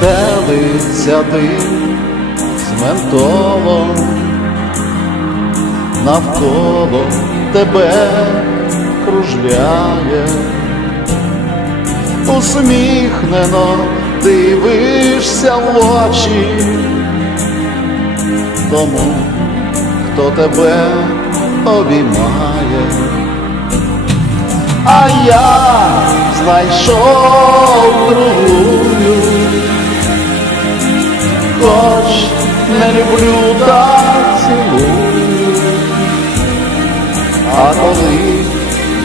котиться дим з ментолом, навколо тебе кружляє, усміхнено дивишся в очі. Тому, хто тебе обіймає. А я знайшов другую, хоч не люблю та цілую, а коли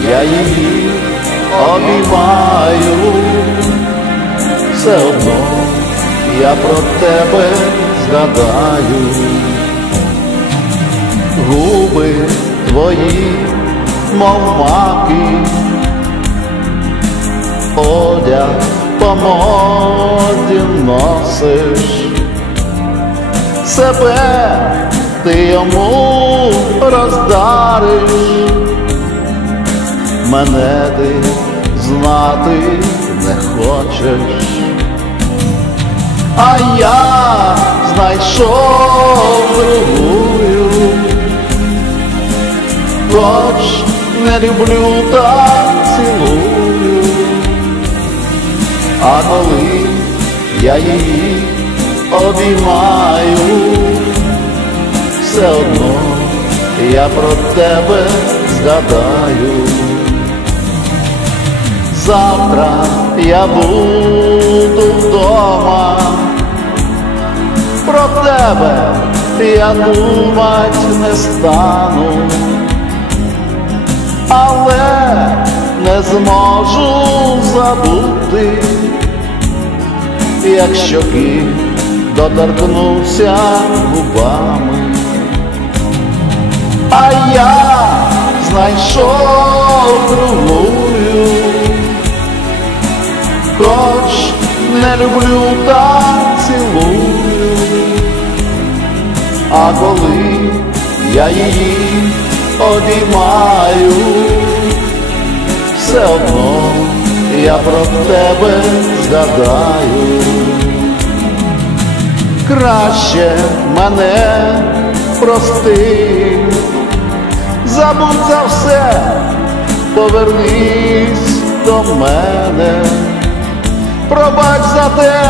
я її обіймаю, все одно я про тебе згадаю, губи твої, мов маки, одяг по моді носиш, себе ти йому роздариш, мене ти знати не хочеш, а я знайшов другую, хоч не люблю та цілую, а коли я її обіймаю, все одно я про тебе згадаю. Завтра я буду вдома, про тебе я думать не стану, але не зможу забути, як щоки доторкнувся губами, а я знайшов другую, хоч не люблю та цілую, а коли я її обіймаю, все одно я про тебе згадаю. Краще мене прости, забудь за все, повернись до мене, пробач за те,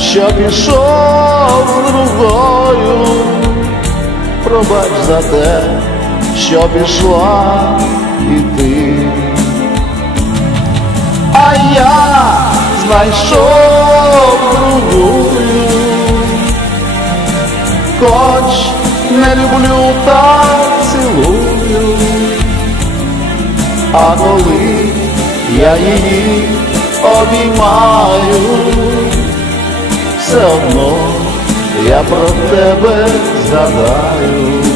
що пішов з другою, пробач за те, що пішла і ти. А я знайшов хоч не люблю та цілую, а коли я її обіймаю, все одно я про тебе згадаю.